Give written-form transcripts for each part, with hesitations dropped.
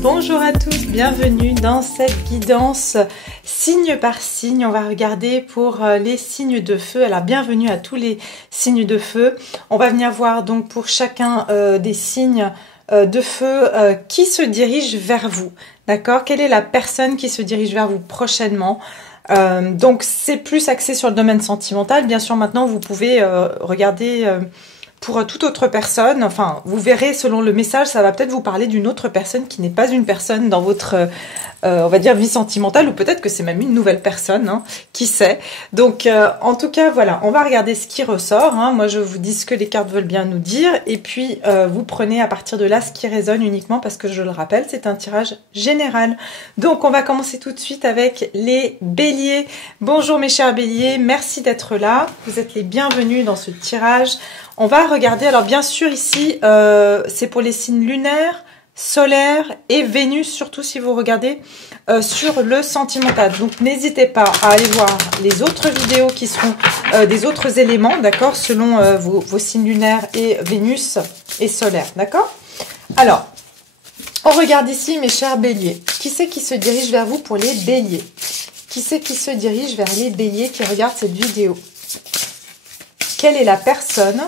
Bonjour à tous, bienvenue dans cette guidance signe par signe. On va regarder pour les signes de feu. Alors bienvenue à tous les signes de feu. On va venir voir donc pour chacun des signes de feu qui se dirige vers vous. D'accord? Quelle est la personne qui se dirige vers vous prochainement? Donc c'est plus axé sur le domaine sentimental. Bien sûr maintenant vous pouvez regarder... pour toute autre personne, enfin, vous verrez selon le message, ça va peut-être vous parler d'une autre personne qui n'est pas une personne dans votre, on va dire, vie sentimentale, ou peut-être que c'est même une nouvelle personne, hein, qui sait. Donc, en tout cas, voilà, on va regarder ce qui ressort. Hein. Moi, je vous dis ce que les cartes veulent bien nous dire, et puis vous prenez à partir de là ce qui résonne uniquement, parce que je le rappelle, c'est un tirage général. Donc, on va commencer tout de suite avec les béliers. Bonjour mes chers béliers, merci d'être là. Vous êtes les bienvenus dans ce tirage. On va regarder, alors bien sûr ici, c'est pour les signes lunaires, solaires et Vénus, surtout si vous regardez sur le sentimental. Donc n'hésitez pas à aller voir les autres vidéos qui seront des autres éléments, d'accord, selon vos signes lunaires et Vénus et solaire, d'accord? Alors, on regarde ici mes chers béliers. Qui c'est qui se dirige vers vous pour les béliers? Qui c'est qui se dirige vers les béliers qui regardent cette vidéo? Quelle est la personne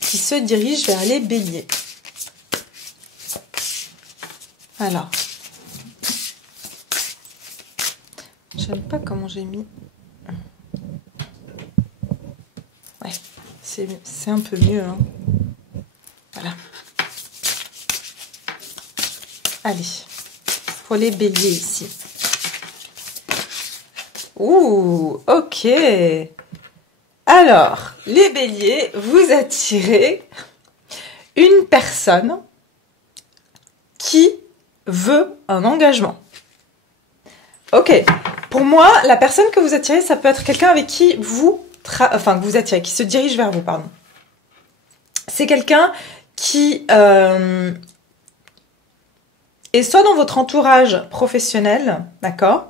qui se dirige vers les béliers? Alors, j'aime pas comment j'ai mis. Ouais, c'est un peu mieux. Hein. Voilà. Allez, pour les béliers ici. Ouh, ok. Alors, les béliers, vous attirez une personne qui veut un engagement. Ok, pour moi, la personne que vous attirez, ça peut être quelqu'un avec qui vous... que vous attirez, qui se dirige vers vous, pardon. C'est quelqu'un qui est soit dans votre entourage professionnel, d'accord ?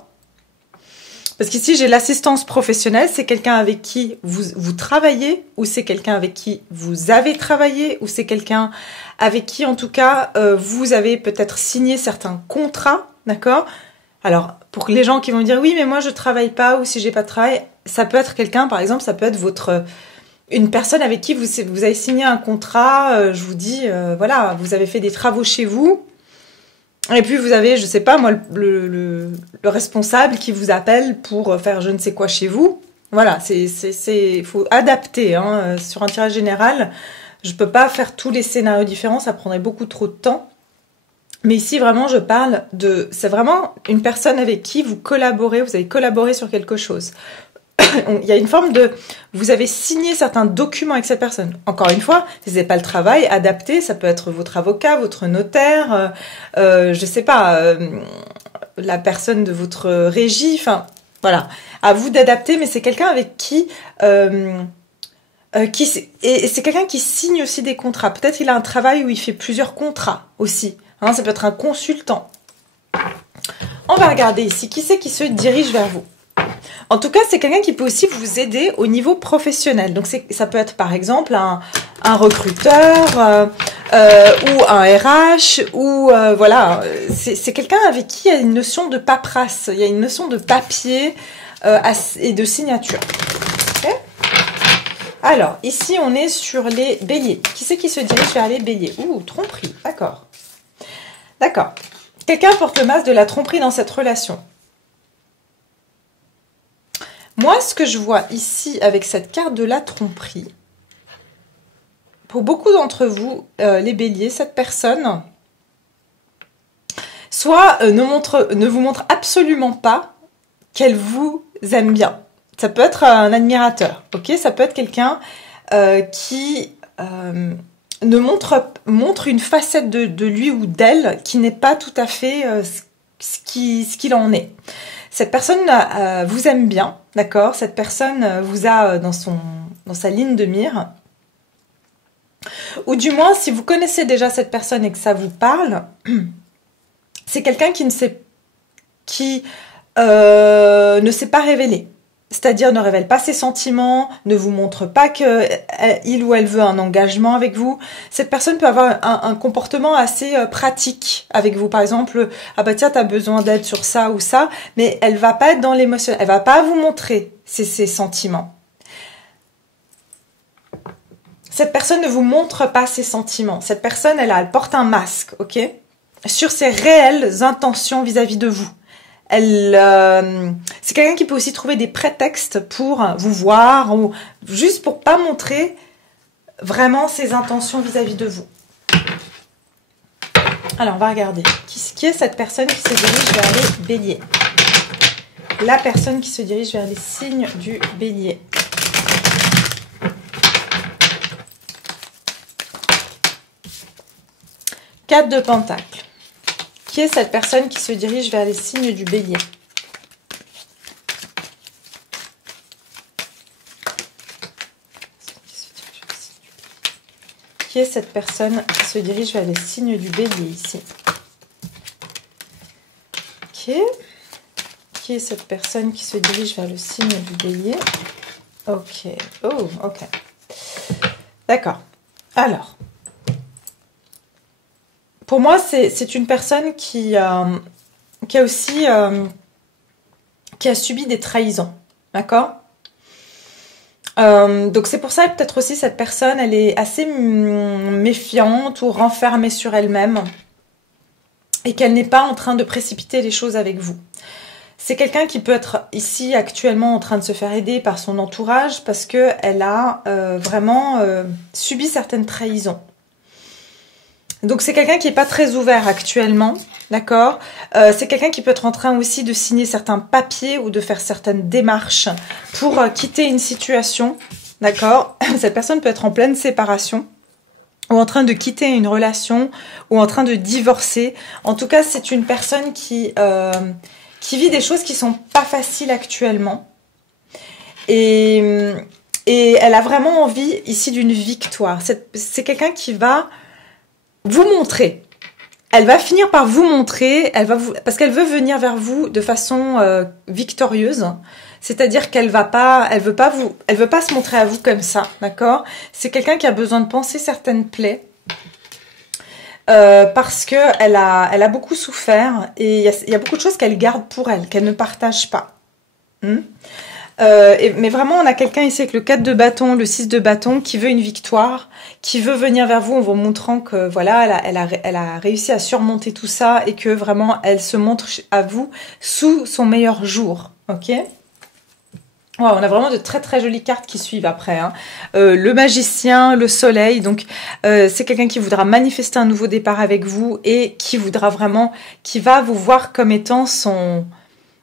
Parce qu'ici, j'ai l'assistance professionnelle, c'est quelqu'un avec qui vous travaillez, ou c'est quelqu'un avec qui vous avez travaillé, ou c'est quelqu'un avec qui, en tout cas, vous avez peut-être signé certains contrats, d'accord? Alors, pour les gens qui vont dire, oui, mais moi, je travaille pas, ou si j'ai pas de travail, ça peut être quelqu'un, par exemple, ça peut être une personne avec qui vous avez signé un contrat, je vous dis, voilà, vous avez fait des travaux chez vous, et puis vous avez, je sais pas moi, le responsable qui vous appelle pour faire je ne sais quoi chez vous. Voilà, il faut adapter. Hein. Sur un tirage général, je peux pas faire tous les scénarios différents, ça prendrait beaucoup trop de temps. Mais ici, vraiment, je parle de... C'est vraiment une personne avec qui vous collaborez, vous avez collaboré sur quelque chose. Il y a une forme de... Vous avez signé certains documents avec cette personne. Encore une fois, si ce n'est pas le travail, adapté, ça peut être votre avocat, votre notaire, je sais pas, la personne de votre régie, enfin, voilà. À vous d'adapter, mais c'est quelqu'un avec qui... et c'est quelqu'un qui signe aussi des contrats. Peut-être il a un travail où il fait plusieurs contrats aussi. Hein, ça peut être un consultant. On va regarder ici. Qui c'est qui se dirige vers vous? En tout cas, c'est quelqu'un qui peut aussi vous aider au niveau professionnel. Donc, ça peut être par exemple un recruteur ou un RH ou voilà. C'est quelqu'un avec qui il y a une notion de paperasse, il y a une notion de papier et de signature. Okay. Alors, ici, on est sur les béliers. Qui c'est qui se dirige vers les béliers? Ouh, tromperie, d'accord. D'accord. Quelqu'un porte le masque de la tromperie dans cette relation. Moi, ce que je vois ici avec cette carte de la tromperie, pour beaucoup d'entre vous, les béliers, cette personne, soit ne vous montre absolument pas qu'elle vous aime bien. Ça peut être un admirateur, ok? Ça peut être quelqu'un qui montre une facette de lui ou d'elle qui n'est pas tout à fait ce qu'il en est. Cette personne vous aime bien, d'accord? Cette personne vous a dans sa ligne de mire. Ou du moins, si vous connaissez déjà cette personne et que ça vous parle, c'est quelqu'un qui ne s'est pas révélé. C'est-à-dire ne révèle pas ses sentiments, ne vous montre pas qu'il ou elle veut un engagement avec vous. Cette personne peut avoir un comportement assez pratique avec vous. Par exemple, ah bah tiens, t'as besoin d'aide sur ça ou ça, mais elle va pas être dans l'émotion, elle va pas vous montrer ses sentiments. Cette personne ne vous montre pas ses sentiments. Cette personne, elle porte un masque, ok, sur ses réelles intentions vis-à-vis de vous. C'est quelqu'un qui peut aussi trouver des prétextes pour vous voir ou juste pour pas montrer vraiment ses intentions vis-à-vis de vous. Alors, on va regarder. Qui est cette personne qui se dirige vers les béliers? La personne qui se dirige vers les signes du bélier. Quatre de pentacles. Qui est cette personne qui se dirige vers les signes du bélier? Qui est cette personne qui se dirige vers les signes du bélier ici? Ok. Qui est cette personne qui se dirige vers le signe du bélier? Ok. Oh, ok. D'accord. Alors. Pour moi, c'est une personne qui a aussi qui a subi des trahisons, d'accord? Donc c'est pour ça peut-être aussi cette personne, elle est assez méfiante ou renfermée sur elle-même et qu'elle n'est pas en train de précipiter les choses avec vous. C'est quelqu'un qui peut être ici actuellement en train de se faire aider par son entourage parce qu'elle a vraiment subi certaines trahisons. Donc c'est quelqu'un qui n'est pas très ouvert actuellement, d'accord? C'est quelqu'un qui peut être en train aussi de signer certains papiers ou de faire certaines démarches pour quitter une situation, d'accord? Cette personne peut être en pleine séparation ou en train de quitter une relation ou en train de divorcer. En tout cas, c'est une personne qui vit des choses qui sont pas faciles actuellement. Et elle a vraiment envie ici d'une victoire. C'est quelqu'un qui va vous montrer. Elle va finir par vous montrer, parce qu'elle veut venir vers vous de façon victorieuse. C'est-à-dire qu'elle veut pas se montrer à vous comme ça, d'accord? C'est quelqu'un qui a besoin de penser certaines plaies. Parce que elle a beaucoup souffert et il y a beaucoup de choses qu'elle garde pour elle, qu'elle ne partage pas. Mais vraiment, on a quelqu'un ici avec le 4 de bâton, le 6 de bâton, qui veut une victoire, qui veut venir vers vous en vous montrant que voilà, elle a réussi à surmonter tout ça et que vraiment, elle se montre à vous sous son meilleur jour. Ok? Ouais, on a vraiment de très très jolies cartes qui suivent après. Hein. Le magicien, le soleil, donc c'est quelqu'un qui voudra manifester un nouveau départ avec vous et qui va vous voir comme étant son...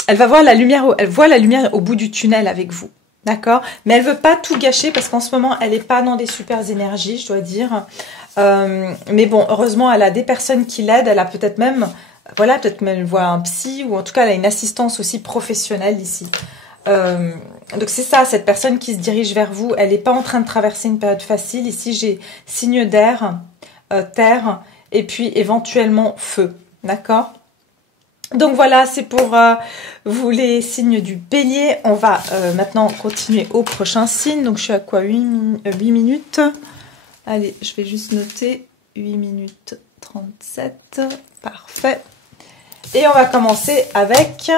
Elle va voir la lumière, elle voit la lumière au bout du tunnel avec vous, d'accord? Mais elle veut pas tout gâcher parce qu'en ce moment, elle n'est pas dans des super énergies, je dois dire. Mais bon, heureusement, elle a des personnes qui l'aident. Elle a peut-être même, voilà, peut-être même elle voit un psy ou en tout cas, elle a une assistance aussi professionnelle ici. Donc c'est ça, cette personne qui se dirige vers vous, elle n'est pas en train de traverser une période facile. Ici, j'ai signe d'air, terre et puis éventuellement feu, d'accord? Donc voilà, c'est pour vous les signes du bélier. On va maintenant continuer au prochain signe. Donc je suis à quoi, 8 minutes. Allez, je vais juste noter 8 minutes 37. Parfait. Et on va commencer avec...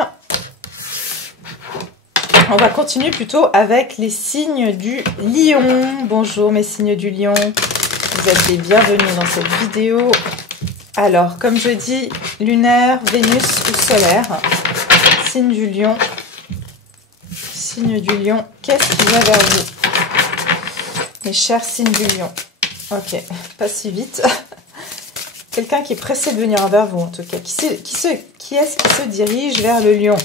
On va continuer plutôt avec les signes du lion. Bonjour mes signes du lion. Vous êtes les bienvenus dans cette vidéo. Alors, comme je dis, lunaire, Vénus ou solaire, signe du lion. Signe du lion, qu'est-ce qui vient vers vous? Mes chers signes du lion. Ok, pas si vite. Quelqu'un qui est pressé de venir vers vous, en tout cas. Qui est-ce qui se dirige vers le lion?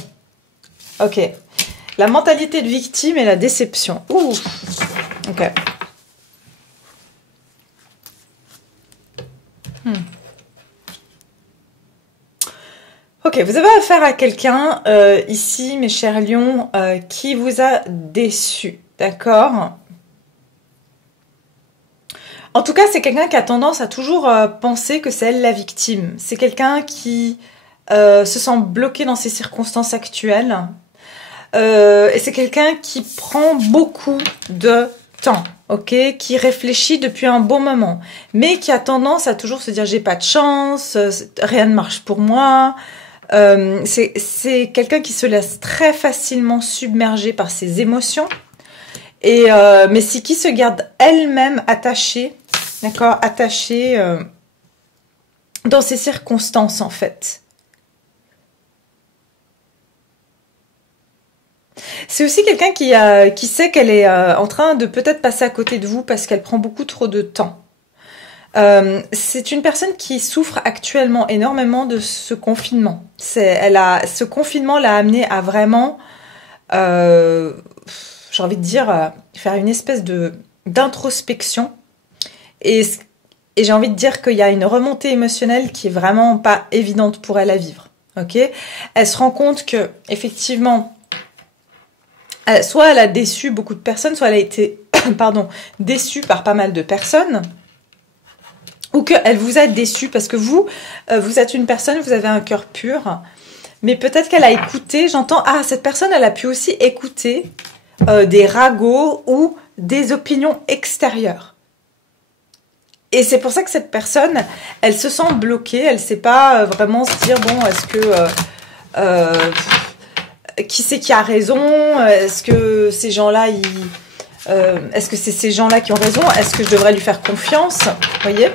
Ok. La mentalité de victime et la déception. Ouh. Ok. Ok, vous avez affaire à quelqu'un ici, mes chers lions, qui vous a déçu, d'accord? En tout cas, c'est quelqu'un qui a tendance à toujours penser que c'est elle la victime. C'est quelqu'un qui se sent bloqué dans ses circonstances actuelles. Et c'est quelqu'un qui prend beaucoup de temps, ok, qui réfléchit depuis un bon moment, mais qui a tendance à toujours se dire j'ai pas de chance, rien ne marche pour moi. C'est quelqu'un qui se laisse très facilement submerger par ses émotions, et mais c'est qui se garde elle-même attachée, d'accord, attachée dans ses circonstances en fait. C'est aussi quelqu'un qui sait qu'elle est en train de peut-être passer à côté de vous parce qu'elle prend beaucoup trop de temps. C'est une personne qui souffre actuellement énormément de ce confinement. Ce confinement l'a amenée à vraiment, j'ai envie de dire, faire une espèce d'introspection. Et j'ai envie de dire qu'il y a une remontée émotionnelle qui est vraiment pas évidente pour elle à vivre. Ok ? Elle se rend compte que effectivement, soit elle a déçu beaucoup de personnes, soit elle a été pardon, déçue par pas mal de personnes, ou qu'elle vous a déçu parce que vous êtes une personne, vous avez un cœur pur, mais peut-être qu'elle a écouté, j'entends, ah, cette personne, elle a pu aussi écouter des ragots ou des opinions extérieures. Et c'est pour ça que cette personne, elle se sent bloquée, elle ne sait pas vraiment se dire, bon, est-ce que... qui c'est qui a raison? Est-ce que ces gens-là, est-ce que c'est ces gens-là qui ont raison? Est-ce que je devrais lui faire confiance? Vous voyez?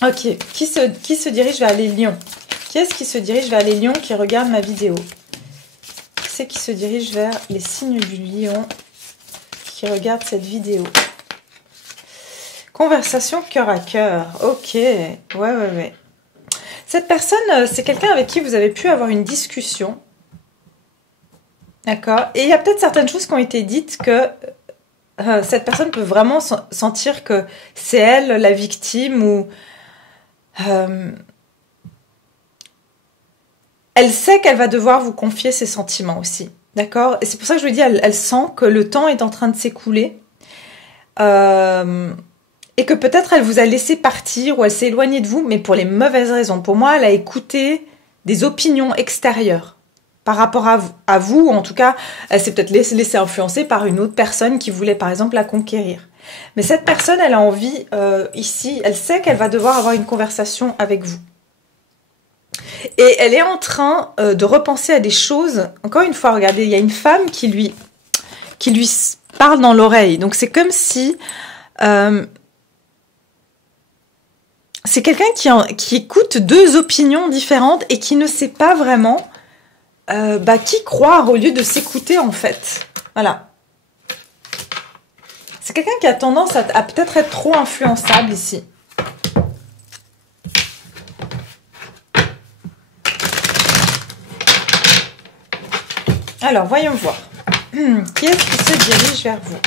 Ok. Qui se dirige vers les lions? Qui est-ce qui se dirige vers les lions qui regardent ma vidéo? Qui c'est qui se dirige vers les signes du lion qui regardent cette vidéo? Conversation cœur à cœur. Ok. Ouais. Cette personne, c'est quelqu'un avec qui vous avez pu avoir une discussion. D'accord. Et il y a peut-être certaines choses qui ont été dites que cette personne peut vraiment sentir que c'est elle la victime, ou elle sait qu'elle va devoir vous confier ses sentiments aussi. D'accord. Et c'est pour ça que je vous dis, elle sent que le temps est en train de s'écouler. Et que peut-être elle vous a laissé partir ou elle s'est éloignée de vous, mais pour les mauvaises raisons. Pour moi, elle a écouté des opinions extérieures par rapport à vous, ou en tout cas, elle s'est peut-être laissée influencer par une autre personne qui voulait par exemple la conquérir. Mais cette personne, elle a envie, ici, elle sait qu'elle va devoir avoir une conversation avec vous. Et elle est en train de repenser à des choses. Encore une fois, regardez, il y a une femme qui lui parle dans l'oreille. Donc c'est comme si... c'est quelqu'un qui écoute deux opinions différentes et qui ne sait pas vraiment qui croire au lieu de s'écouter en fait. Voilà. C'est quelqu'un qui a tendance à peut-être être trop influençable ici. Alors, voyons voir. Qui est-ce qui se dirige vers vous?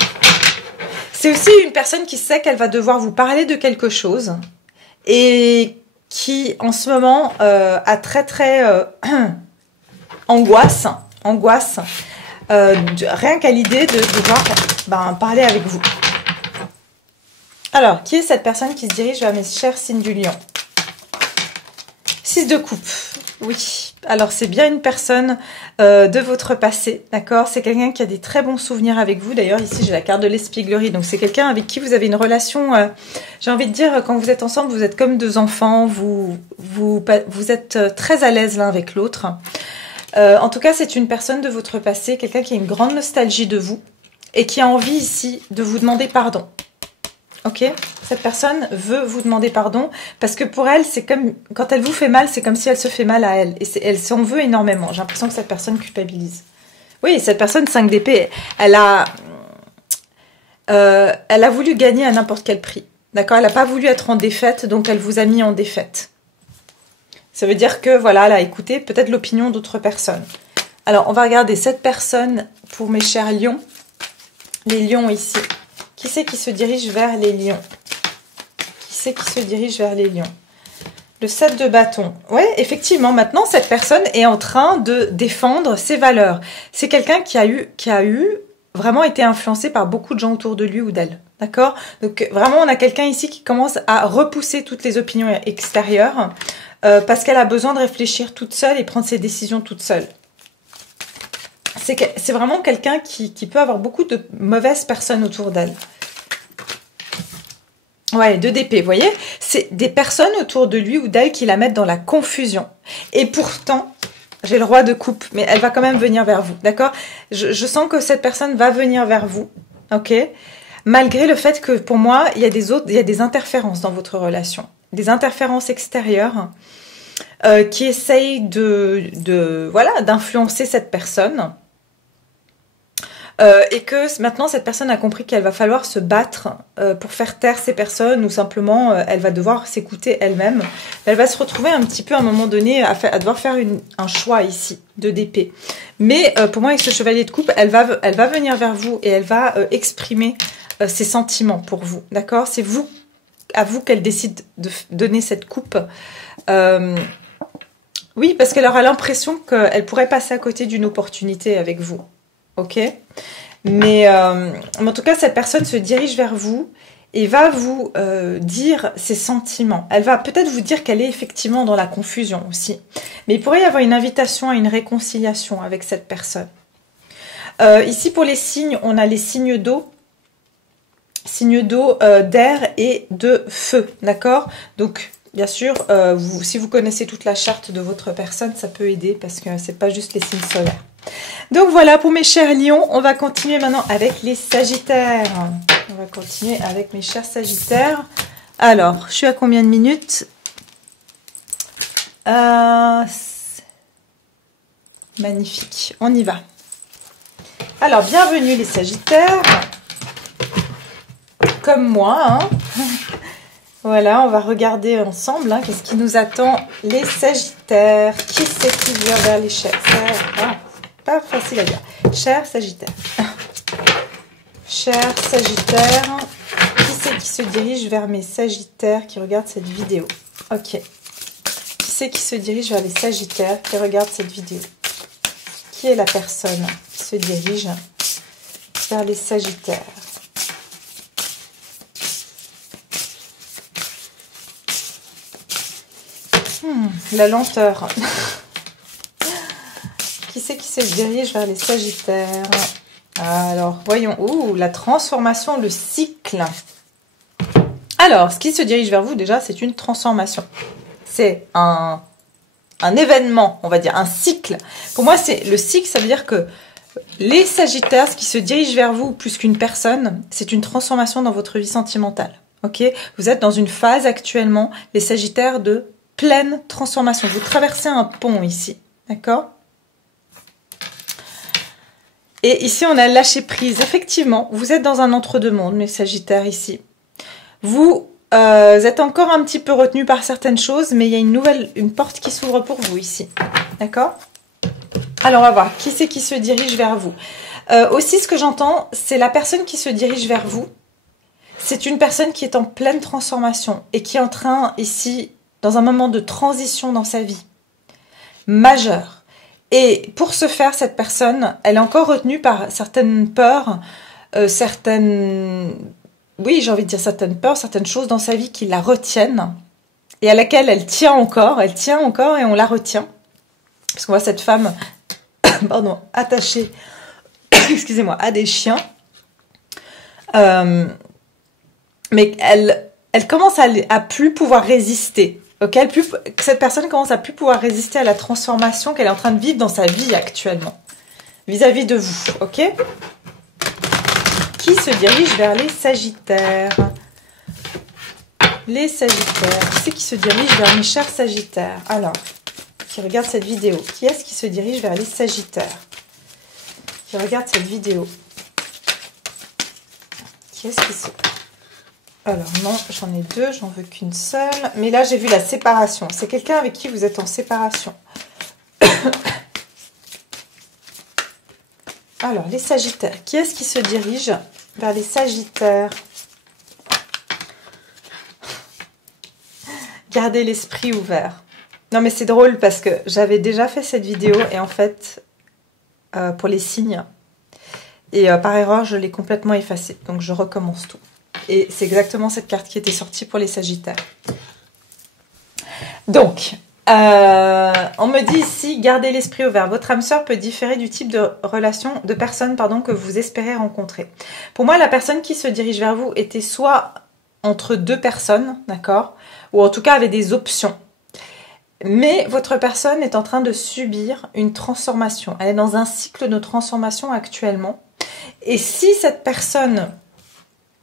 C'est aussi une personne qui sait qu'elle va devoir vous parler de quelque chose et qui, en ce moment, a très angoisse, rien qu'à l'idée de devoir parler avec vous. Alors, qui est cette personne qui se dirige vers mes chers signes du lion? 6 de coupe. Oui, alors c'est bien une personne de votre passé, d'accord? C'est quelqu'un qui a des très bons souvenirs avec vous. D'ailleurs, ici, j'ai la carte de l'espièglerie. Donc, c'est quelqu'un avec qui vous avez une relation, j'ai envie de dire, quand vous êtes ensemble, vous êtes comme deux enfants. Vous êtes très à l'aise l'un avec l'autre. En tout cas, c'est une personne de votre passé, quelqu'un qui a une grande nostalgie de vous et qui a envie ici de vous demander pardon. Ok, cette personne veut vous demander pardon parce que pour elle, c'est comme quand elle vous fait mal, c'est comme si elle se fait mal à elle et elle s'en veut énormément. J'ai l'impression que cette personne culpabilise. Oui, cette personne 5 d'épée, elle a voulu gagner à n'importe quel prix. D'accord, elle n'a pas voulu être en défaite, donc elle vous a mis en défaite. Ça veut dire que voilà, elle a écouté peut-être l'opinion d'autres personnes. Alors, on va regarder cette personne pour mes chers lions, les lions ici. Qui c'est qui se dirige vers les lions? Qui c'est qui se dirige vers les lions? Le 7 de bâton. Ouais, effectivement, maintenant, cette personne est en train de défendre ses valeurs. C'est quelqu'un qui a eu vraiment été influencé par beaucoup de gens autour de lui ou d'elle. D'accord? Donc, vraiment, on a quelqu'un ici qui commence à repousser toutes les opinions extérieures parce qu'elle a besoin de réfléchir toute seule et prendre ses décisions toute seule. C'est vraiment quelqu'un qui peut avoir beaucoup de mauvaises personnes autour d'elle. Ouais, 2 d'épée, vous voyez? C'est des personnes autour de lui ou d'elle qui la mettent dans la confusion. Et pourtant, j'ai le roi de coupe, mais elle va quand même venir vers vous, d'accord? Je sens que cette personne va venir vers vous, ok? Malgré le fait que, pour moi, il y a des interférences dans votre relation. Des interférences extérieures qui essayent voilà, d'influencer cette personne. Et que maintenant cette personne a compris qu'elle va falloir se battre pour faire taire ces personnes ou simplement elle va devoir s'écouter elle-même. Elle va se retrouver un petit peu à un moment donné à devoir faire un choix ici de d'épée. Mais pour moi avec ce chevalier de coupe, elle va venir vers vous et elle va exprimer ses sentiments pour vous. D'accord? C'est à vous qu'elle décide de donner cette coupe. Oui, parce qu'elle aura l'impression qu'elle pourrait passer à côté d'une opportunité avec vous. Ok, mais en tout cas, cette personne se dirige vers vous et va vous dire ses sentiments. Elle va peut-être vous dire qu'elle est effectivement dans la confusion aussi. Mais il pourrait y avoir une invitation à une réconciliation avec cette personne. Ici, pour les signes, on a les signes d'eau. Signes d'eau, d'air et de feu, d'accord? Donc, bien sûr, si vous connaissez toute la charte de votre personne, ça peut aider parce que c'est pas juste les signes solaires. Donc voilà pour mes chers lions, on va continuer maintenant avec les sagittaires. On va continuer avec mes chers sagittaires. Alors, je suis à combien de minutes? Magnifique, on y va. Alors, bienvenue les sagittaires. Comme moi, hein. Voilà, on va regarder ensemble hein, qu'est-ce qui nous attend les sagittaires. Qui c'est qui vient vers les sagittaires? Pas facile à dire. Cher Sagittaire. Cher Sagittaire. Qui c'est qui se dirige vers mes Sagittaires qui regardent cette vidéo? Ok. Qui c'est qui se dirige vers les Sagittaires qui regardent cette vidéo? Qui est la personne qui se dirige vers les Sagittaires? La lenteur. Qui c'est qui se dirige vers les Sagittaires? Alors, voyons. Ouh, la transformation, le cycle. Alors, ce qui se dirige vers vous, déjà, c'est une transformation. C'est un événement, on va dire, un cycle. Pour moi, c'est le cycle, ça veut dire que les Sagittaires, ce qui se dirige vers vous, plus qu'une personne, c'est une transformation dans votre vie sentimentale. Ok? Vous êtes dans une phase actuellement, les Sagittaires, de pleine transformation. Vous traversez un pont ici. D'accord? Et ici, on a lâché prise. Effectivement, vous êtes dans un entre-deux-mondes, mes Sagittaires, ici. Vous êtes encore un petit peu retenu par certaines choses, mais il y a une porte qui s'ouvre pour vous, ici. D'accord? Alors, on va voir. Qui c'est qui se dirige vers vous? Aussi, ce que j'entends, c'est la personne qui se dirige vers vous. C'est une personne qui est en pleine transformation et qui est en train, ici, dans un moment de transition dans sa vie. Majeure. Et pour ce faire, cette personne, elle est encore retenue par certaines peurs, oui, j'ai envie de dire certaines peurs, certaines choses dans sa vie qui la retiennent et à laquelle elle tient encore et on la retient. Parce qu'on voit cette femme, pardon, attachée, excusez-moi, à des chiens. Mais elle commence à plus pouvoir résister. Okay, cette personne commence à plus pouvoir résister à la transformation qu'elle est en train de vivre dans sa vie actuellement, vis-à-vis de vous, ok? Qui se dirige vers les Sagittaires? Les Sagittaires, qui c'est qui se dirige vers mes chers Sagittaires? Alors, qui regarde cette vidéo, qui est-ce qui se dirige vers les Sagittaires? Qui regarde cette vidéo? Qui est-ce qui se... Alors non, j'en ai deux, j'en veux qu'une seule. Mais là, j'ai vu la séparation. C'est quelqu'un avec qui vous êtes en séparation. Alors, les Sagittaires. Qui est-ce qui se dirige vers les Sagittaires? Gardez l'esprit ouvert. Non mais c'est drôle parce que j'avais déjà fait cette vidéo et en fait, pour les signes, et par erreur, je l'ai complètement effacée. Donc je recommence tout. Et c'est exactement cette carte qui était sortie pour les Sagittaires. Donc, on me dit ici, gardez l'esprit ouvert. Votre âme sœur peut différer du type de relation, de personne, pardon, que vous espérez rencontrer. Pour moi, la personne qui se dirige vers vous était soit entre deux personnes, d'accord, ou en tout cas avait des options. Mais votre personne est en train de subir une transformation. Elle est dans un cycle de transformation actuellement. Et si cette personne,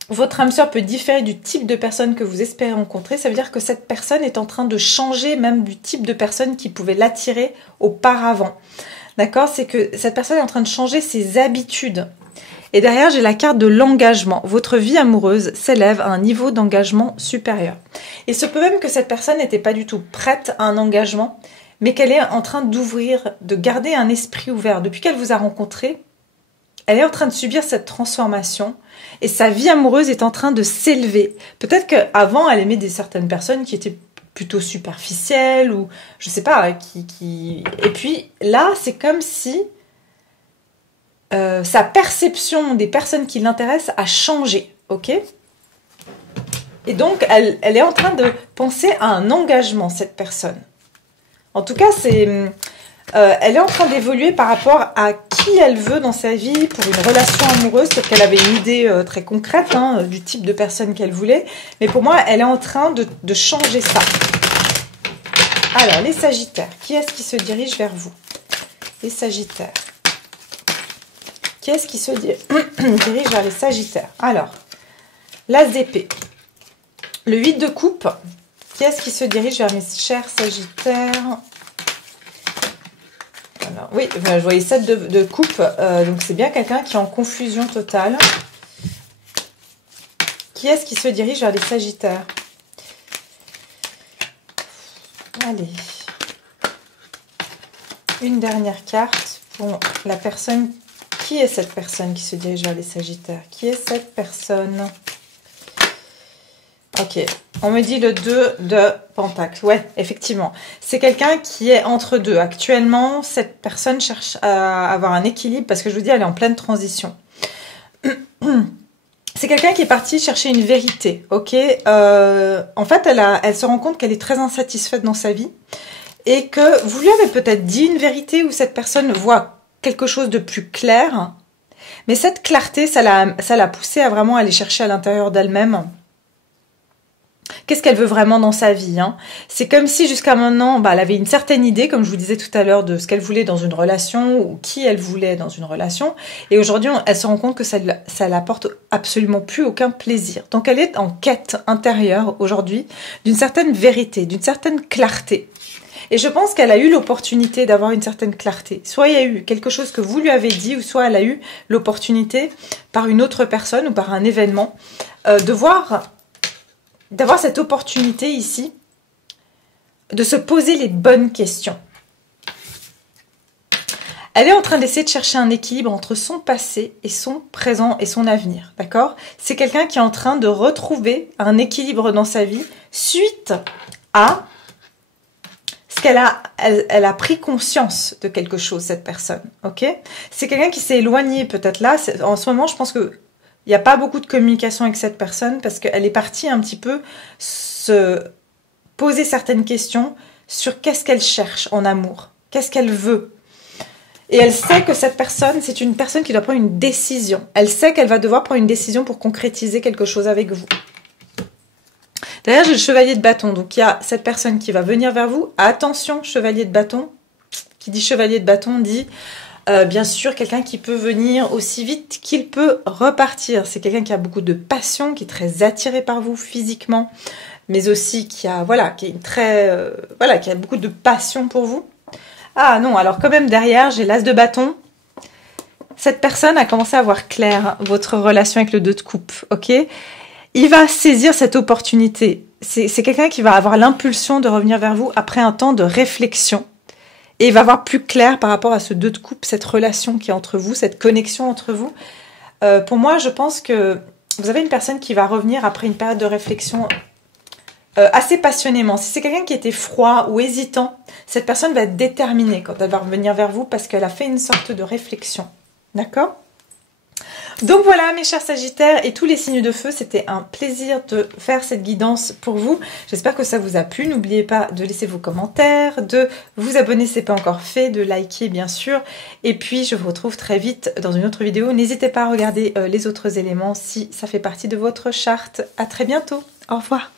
votre âme sœur peut différer du type de personne que vous espérez rencontrer, ça veut dire que cette personne est en train de changer même du type de personne qui pouvait l'attirer auparavant. D'accord? C'est que cette personne est en train de changer ses habitudes. Et derrière, j'ai la carte de l'engagement. Votre vie amoureuse s'élève à un niveau d'engagement supérieur. Il se peut même que cette personne n'était pas du tout prête à un engagement, mais qu'elle est en train d'ouvrir, de garder un esprit ouvert. Depuis qu'elle vous a rencontré, elle est en train de subir cette transformation et sa vie amoureuse est en train de s'élever. Peut-être qu'avant, elle aimait certaines personnes qui étaient plutôt superficielles ou, je sais pas, Et puis là, c'est comme si sa perception des personnes qui l'intéressent a changé, ok? Et donc, elle est en train de penser à un engagement, cette personne. En tout cas, elle est en train d'évoluer par rapport à qui elle veut dans sa vie pour une relation amoureuse. Peut-être qu'elle avait une idée très concrète du type de personne qu'elle voulait. Mais pour moi, elle est en train de changer ça. Alors, les Sagittaires, qui est-ce qui se dirige vers vous? Les Sagittaires. Qui est-ce qui se dirige vers les Sagittaires? Alors, l'As d'épée. Le 8 de coupe. Qui est-ce qui se dirige vers mes chers Sagittaires? Alors, oui, je voyais 7 de coupe. Donc, c'est bien quelqu'un qui est en confusion totale. Qui est-ce qui se dirige vers les Sagittaires? Allez. Une dernière carte pour la personne. Qui est cette personne qui se dirige vers les Sagittaires? Qui est cette personne? Ok, on me dit le 2 de Pentacle. Ouais, effectivement. C'est quelqu'un qui est entre deux. Actuellement, cette personne cherche à avoir un équilibre parce que je vous dis, elle est en pleine transition. C'est quelqu'un qui est parti chercher une vérité, ok? En fait, elle se rend compte qu'elle est très insatisfaite dans sa vie et que vous lui avez peut-être dit une vérité où cette personne voit quelque chose de plus clair, mais cette clarté, ça l'a poussée à vraiment aller chercher à l'intérieur d'elle-même. Qu'est-ce qu'elle veut vraiment dans sa vie, hein? C'est comme si jusqu'à maintenant, elle avait une certaine idée, comme je vous disais tout à l'heure, de ce qu'elle voulait dans une relation ou qui elle voulait dans une relation. Et aujourd'hui, elle se rend compte que ça l'apporte absolument plus aucun plaisir. Donc, elle est en quête intérieure aujourd'hui d'une certaine vérité, d'une certaine clarté. Et je pense qu'elle a eu l'opportunité d'avoir une certaine clarté. Soit il y a eu quelque chose que vous lui avez dit, ou soit elle a eu l'opportunité par une autre personne ou par un événement d'avoir cette opportunité ici de se poser les bonnes questions. Elle est en train d'essayer de chercher un équilibre entre son passé et son présent et son avenir, d'accord? C'est quelqu'un qui est en train de retrouver un équilibre dans sa vie suite à ce qu'elle a pris conscience de quelque chose, cette personne, ok? C'est quelqu'un qui s'est éloigné peut-être là. En ce moment, je pense que il n'y a pas beaucoup de communication avec cette personne parce qu'elle est partie un petit peu se poser certaines questions sur qu'est-ce qu'elle cherche en amour, qu'est-ce qu'elle veut. Et elle sait que cette personne, c'est une personne qui doit prendre une décision. Elle sait qu'elle va devoir prendre une décision pour concrétiser quelque chose avec vous. Derrière, j'ai le chevalier de bâton. Donc, il y a cette personne qui va venir vers vous. Attention, chevalier de bâton. Qui dit chevalier de bâton dit, bien sûr, quelqu'un qui peut venir aussi vite qu'il peut repartir. C'est quelqu'un qui a beaucoup de passion, qui est très attiré par vous physiquement, mais aussi qui a beaucoup de passion pour vous. Ah non, alors quand même derrière, j'ai l'as de bâton. Cette personne a commencé à voir clair votre relation avec le 2 de coupe, ok? Il va saisir cette opportunité. C'est quelqu'un qui va avoir l'impulsion de revenir vers vous après un temps de réflexion. Et il va voir plus clair par rapport à ce 2 de coupe, cette relation qui est entre vous, cette connexion entre vous. Pour moi, je pense que vous avez une personne qui va revenir après une période de réflexion assez passionnément. Si c'est quelqu'un qui était froid ou hésitant, cette personne va être déterminée quand elle va revenir vers vous parce qu'elle a fait une sorte de réflexion. D'accord ? Donc voilà mes chers Sagittaires et tous les signes de feu, c'était un plaisir de faire cette guidance pour vous. J'espère que ça vous a plu. N'oubliez pas de laisser vos commentaires, de vous abonner si ce n'est pas encore fait, de liker bien sûr. Et puis je vous retrouve très vite dans une autre vidéo. N'hésitez pas à regarder les autres éléments si ça fait partie de votre charte. À très bientôt. Au revoir.